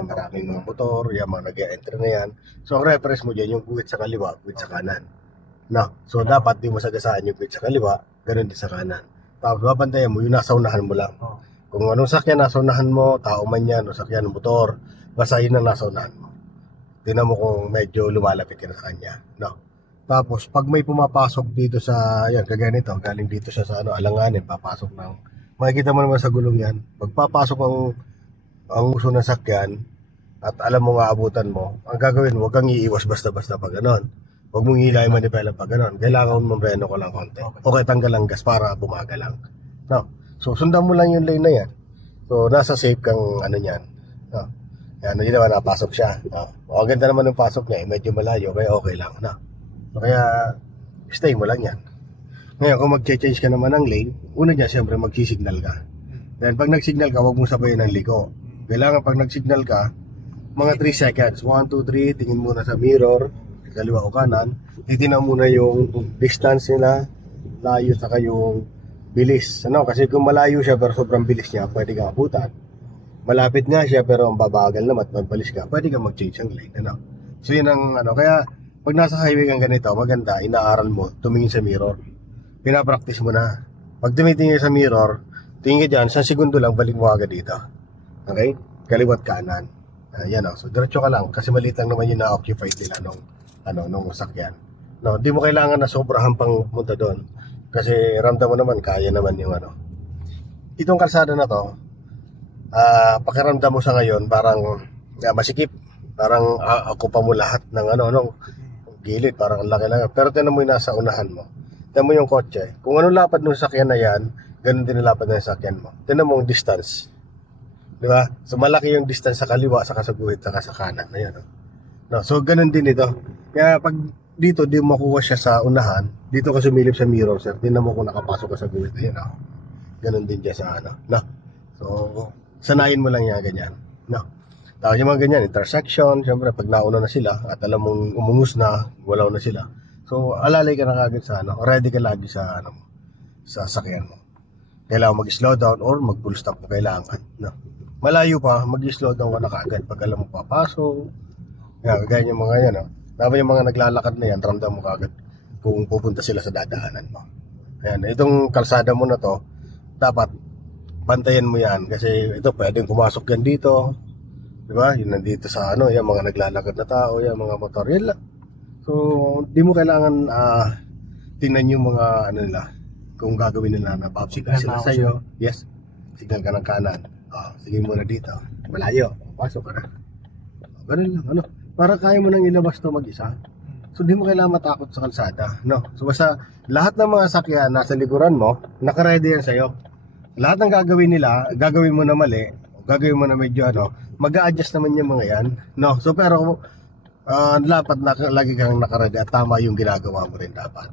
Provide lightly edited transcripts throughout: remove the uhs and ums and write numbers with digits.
Maraming mga motor, yan, mga nag-e-enter na yan. So ang reference mo dyan, yung guhit sa kaliwa, guhit sa kanan. No? So dapat di mo sagasaan yung guhit sa kaliwa, ganun din sa kanan. Tapos babantayan mo, yung nasa unahan mo lang. Kung anong sakyan nasa unahan mo, tao man yan, o sakyan, motor, basta yun ang nasa unahan mo. Tingnan mo kung medyo lumalapit ka na sa kanya. No? Tapos, pag may pumapasok dito sa, yan, kagaya nito, galing dito siya sa alanganin, papasok ng, makikita mo naman sa gulong yan, pagpapasok ang uso ng sakyan, at alam mo nga abutan mo, ang gagawin mo, huwag kang iiwas basta-basta pag ganon. Huwag mong hilay manipela pag ganon. Kailangan mo breno ko lang konti. Okay, tanggal ang gas para bumaga lang. No? So, sundan mo lang yung lane na yan. So, nasa safe kang ano yan. No? Yan, yun naman, napasok siya. No? O, ganda naman ng pasok niya, medyo malayo, kaya okay lang. No? So, kaya, stay mo lang yan. Ngayon, kung mag-change ka naman ng lane, una dyan, siyempre, mag-signal ka. Then, pag nag-signal ka, huwag mong sabayin ng liko. Kailangan pag nag-signal ka, mga 3 seconds. 1, 2, 3, tingin muna sa mirror, kaliwa o kanan. Titignan muna yung distance nila, layo, saka yung bilis. Ano? Kasi kung malayo siya pero sobrang bilis niya, pwede kang abutan. Malapit nga siya pero ang babagal naman at magbalis ka, pwede kang mag-change ang lane. Ano? So yun ang ano. Kaya pag nasa highway kang ganito, maganda, inaaral mo, tumingin sa mirror. Pinapractice mo na. Pag tumitingin sa mirror, tingin ka dyan, 1 segundo lang, balik mo agad dito. Okay? Kaliwat kanan. Yan o. So diretso ka lang kasi maliit lang naman yung na-occupy nila nung sakyan. No, di mo kailangan na sobrahan pang punta doon. Kasi ramdam mo naman, kaya naman yung ano. Itong kalsada na to, pakiramdam mo sa ngayon, parang masikip. Parang ako pa mo lahat ng gilid, parang ang laki lang. Pero tinan mo yung nasa unahan mo. Tinan mo yung kotse. Kung anong lapad ng sakyan na yan, ganun din ang lapad ng sakyan mo. Tinan mo yung distance. Di ba? So malaki yung distance sa kaliwa, saka sa guhit, saka sa kanan. Ayan, no? So ganun din ito. Kaya pag dito, di mo makuha siya sa unahan, dito ka sumilip sa mirror, sir. Tingnan mo kung nakapasok ka sa guhit. Ayan, no? Ganun din dyan sa no? So, sanayin mo lang yan, ganyan. No? Tapos yung mga ganyan, intersection, syempre pag nauna na sila, at alam mong umungus na, walaw na sila. So, alalay ka na kagad sa ready ka lagi sa sa sakyan mo. Kailangan mag-slow down or mag-full stop mo kailangan. No? Malayo pa, mag-slow down ka na kagad pag alam mo papasok. Yan, kagaya yung mga yan, no? Dapat yung mga naglalakad na yan, ramdam mo kagad kung pupunta sila sa dadaanan mo. Ayan, itong kalsada mo na to, dapat bantayan mo yan kasi ito pwedeng pumasok yan dito. Di ba? Yun nandito sa yung mga naglalakad na tao, yan, mga motor, yan lang. So, di mo kailangan tingnan yung mga nila, kung gagawin nila na papsigal sila sa'yo. Yes, signal ka ng kanan. Sige muna dito. Malayo. Pasok ka na. Ganun lang. Para kaya mo nang ilabas to mag-isa. So, di mo kailangan matakot sa kalsada. No? So, basta lahat ng mga sakyan nasa likuran mo, nakaready yan sa'yo. Lahat ng gagawin nila, gagawin mo na mali, gagawin mo na medyo mag-a-adjust naman yung mga yan. No? So, pero dapat lagi kang nakaready at tama yung ginagawa mo rin dapat.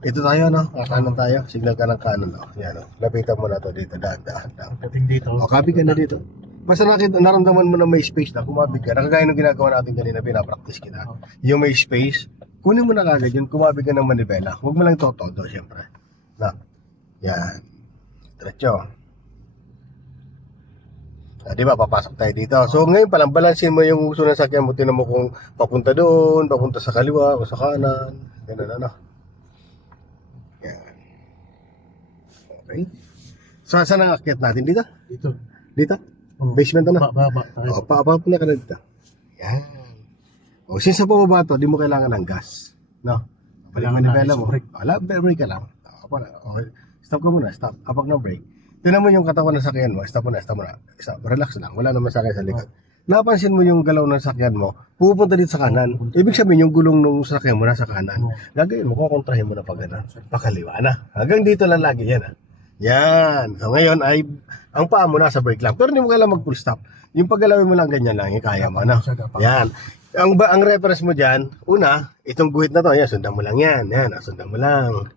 Ito tayo, kanan tayo. Signal ka ng kanan, Yan, lapitan mo na to dito, dahan-dahan lang. Dito. Kabi ka na dito. Basta naramdaman mo na may space na, kumabig ka. Nakagaya ng ginagawa natin kanina, pinapractice kita. Yung may space, kunin mo na kagad yun, kumabig ka ng manibela. Huwag mo lang todo, syempre. Yan. Diretso. Di ba, papasok tayo dito. So, ngayon palang, balansin mo yung uso ng sakyan mo. Tinan mo kung papunta doon, papunta sa kaliwa o sa kanan. Ganun, Yan. Okay. So, saan ang akyat natin? Dito? Dito? Basement Baba. Paababa na ka na dito. Yan. Since sa pababa to, di mo kailangan ng gas. No? Balik manibela mo. Wala, brake ka lang. Okay. Stop ka muna, stop. Kapag na brake. Tinan mo yung katawan ng sakyan mo. Stop mo na. Stop. Relax lang. Wala naman sakyan sa likod. Napansin mo yung galaw ng sakyan mo, pupunta dito sa kanan. Ibig sabihin yung gulong ng sakyan mo nasa kanan. Gagawin mo, kukontrahin mo na pag pakaliwa na. Hanggang dito lang lagi yan. Yan. So ngayon ay ang paa mo nasa brake lang. Pero hindi mo kailangan mag full stop. Yung paggalawin mo lang ganyan lang, kaya mo na. Yan. Ang reference mo dyan, una, itong guhit na to, yan, sundan mo lang yan. Yan, sundan mo lang.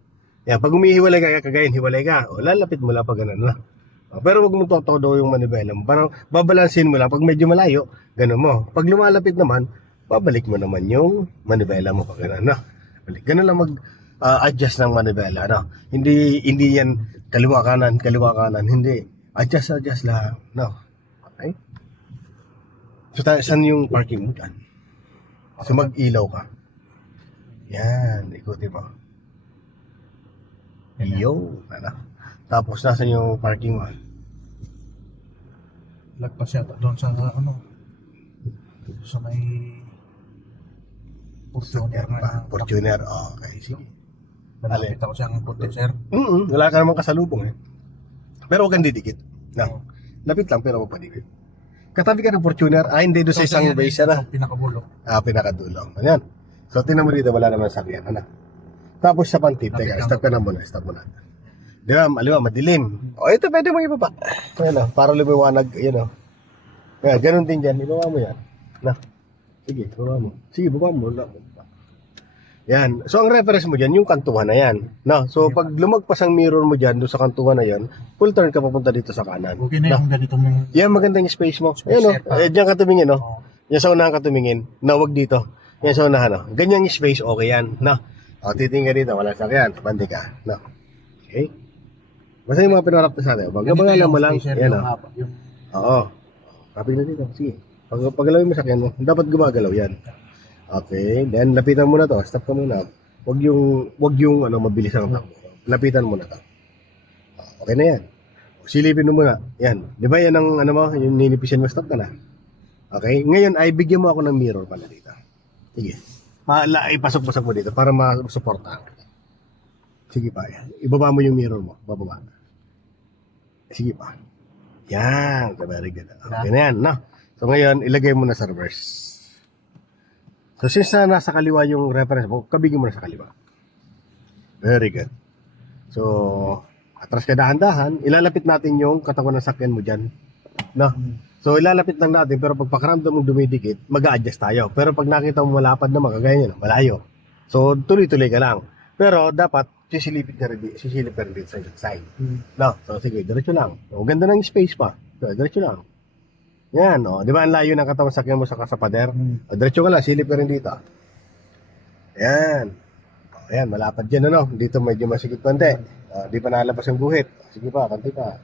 Yan, pag humihiwalay ka, kagayin, hiwalay ka. O, lalapit mo lang pag ganun na. Pero wag mo todo yung manibela mo. Parang babalansin mo lang. Pag medyo malayo, ganun mo. Pag lumalapit naman, babalik mo naman yung manibela mo pag ganun na. Ganun lang mag-adjust ng manibela. Hindi yan kaliwa kanan. Hindi. Adjust lang. No. Okay? So, saan yung parking mo dyan? So, mag-ilaw ka. Yan, ikutin mo. Yo, ano? Tapos, nasan yung parking mo? Lagpas yata doon sa ano, sa may Fortuner na Fortuner, okay, sige. malapit ako siyang puti, sir. Wala ka namang kasalubong eh. Pero huwag kang didikit. No. Lapit lang pero huwag padikit. Katabi ka ng Fortuner, hindi doon sa isang base na. Pinakabulo. Pinakadulo. Ayan. So, tingnan mo dito, wala naman sakyan. Ano? Tapos sa pantip, teka, stop ka na muna, stop muna. Di ba, maliwa, madilim. Ito pwede mo ibaba. Ayan o, para lumiwanag, ayan o. Kaya, ganun din dyan, ibaba mo yan. Na. Sige, ibaba mo. Sige, ibaba mo. Yan. So, ang reference mo dyan, yung kantuhan na yan. No? So, pag lumagpas ang mirror mo dyan, doon sa kantuhan na yan, full turn ka papunta dito sa kanan. Okay na yung ganito yung... Yan, magandang space mo. Ayan o, diyan ka tumingin o. Yan sa unahan ka tumingin. Na, wag dito. Yan sa unahan o. Ganyang space, okay yan. No? Titingin ka dito, wala sakyan. Bandi ka. No? Okay? Basta yung mga pinarap sa atin. Pag-gabalan mo lang. Yan o. Oo. Kapig na dito. Sige. Pag-galawin mo sakyan mo, dapat gumagalaw yan. Okay, then lapitan mo na to. Stop ka muna. Wag yung ano mabilis ang takbo. Lapitan mo na to. Okay na yan. Silipin mo muna. Yan. 'Di ba yan ang ano mo, yung ninipisan mo, stop ka na. Okay? Ngayon ay bigyan mo ako ng mirror pala dito. Sige. Ipasok-pasok mo dito para ma-suportahan. Sige pa. Yan. Ibaba mo yung mirror mo. Bababa. Sige pa. Yan. Very good. Okay na yan. No? So ngayon, ilagay mo na sa reverse. So since na nasa kaliwa yung reference mo, kabigin mo na sa kaliwa. Very good. So, atras ka dahan-dahan, ilalapit natin yung katawan ng sakyan mo dyan. No? So, ilalapit lang natin, pero pag pakaramdam mong dumidikit, mag-a-adjust tayo. Pero pag nakita mo malapad na magagaya nyo, malayo. So, tuloy-tuloy ka lang. Pero, dapat, sisilip ka rin sa side. No? So, sige, diretso lang. So, ganda ng space pa. So, diretso lang. Yan, di ba ang layo ng katawan sakyan mo sa pader? Diretso ka lang, silip ka rin dito. Yan. Ayan, malapad dyan, ano? Dito medyo masikip konti. Di pa nalabas ang guhit. Sige pa, kanti pa.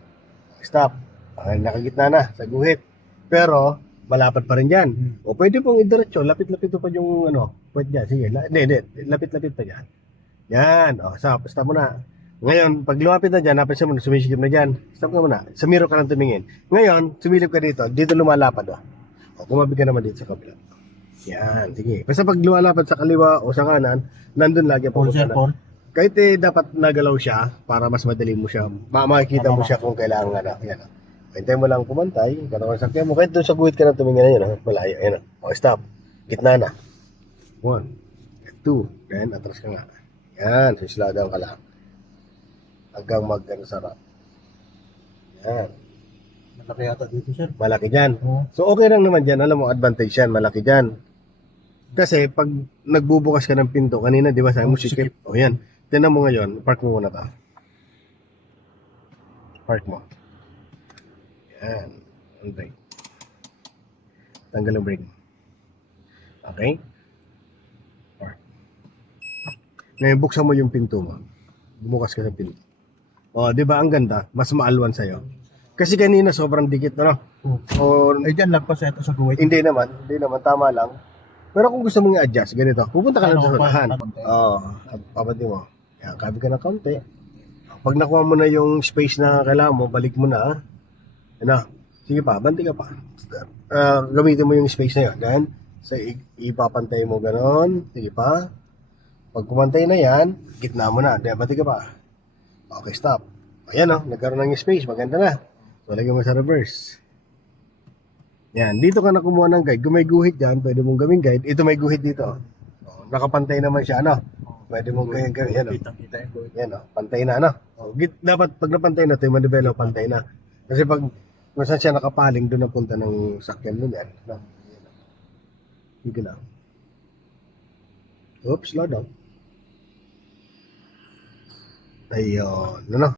Stop. Nakagitna na sa guhit. Pero, malapad pa rin dyan. O pwede pong idiretso, lapit-lapit pa yung, pwede dyan. Sige, lapit-lapit pa dyan. Yan, stop mo na. Ngayon, pag lumapit na dyan, napansin mo na sumisikip na dyan. Stop ka muna. Sa mirror ka lang tumingin. Ngayon, sumilip ka dito. Dito lumalapad. Kumabi ka naman dito sa kabila. Yan, sige. Basta pag lumalapad sa kaliwa o sa kanan, nandun lagi po. Kahit dapat nagalaw siya para mas madali mo siya. Makikita mo siya kung kailangan na. Yan. Hintay mo lang pumantay. Katawan sakyan mo. Kahit doon sa guhit ka na tumingin na yun. Malayo. Yan. Stop. Gitna na. 1, 2. Then, atras ka nga. Yan. Sislagan ka lang. Hanggang sarap. Yan. Malaki yata dito, sir. Malaki dyan. So, okay lang naman dyan. Alam mo, advantage yan. Malaki dyan. Kasi, pag nagbubukas ka ng pinto, kanina, di ba, sabi mo, sikip. Yan. Tinan mo ngayon, park mo muna to. Park mo. Yan. Ang brake. Tanggal ang brake. Okay? Park. Ngayon, buksan mo yung pinto mo. Bumukas ka sa pinto. Di ba ang ganda? Mas maalwan sa'yo. Kasi kanina sobrang dikit, Dyan lagpas ito sa guhit. Hindi naman, tama lang. Pero kung gusto mong i-adjust, ganito, pupunta ka lang sa unahan. Papati mo. Yan, kabi ka ng kaunti. Pag nakuha mo na yung space na kailangan mo, balik mo na. Sige pa, banti ka pa. Gamitin mo yung space na yun. Then, ipapantay mo ganon. Sige pa. Pag kumantay na yan, gitna mo na. Banti ka pa. Okay, stop. Ayan nagkaroon ng space. Maganda na. So, lagyan mo sa reverse. Yan, dito ka na kumuha ng guide. Kung may guhit dyan, pwede mong gawing guide. Ito may guhit dito. Nakapantay naman siya, Pwede mong gawing guide. Yan, pantay na, dapat pag napantay na ito, yung manibelo, pantay na. Kasi pag saan siya nakapaling, doon napunta ng sakyan mo yan. Sige lang. Oops, slow down. Ayun,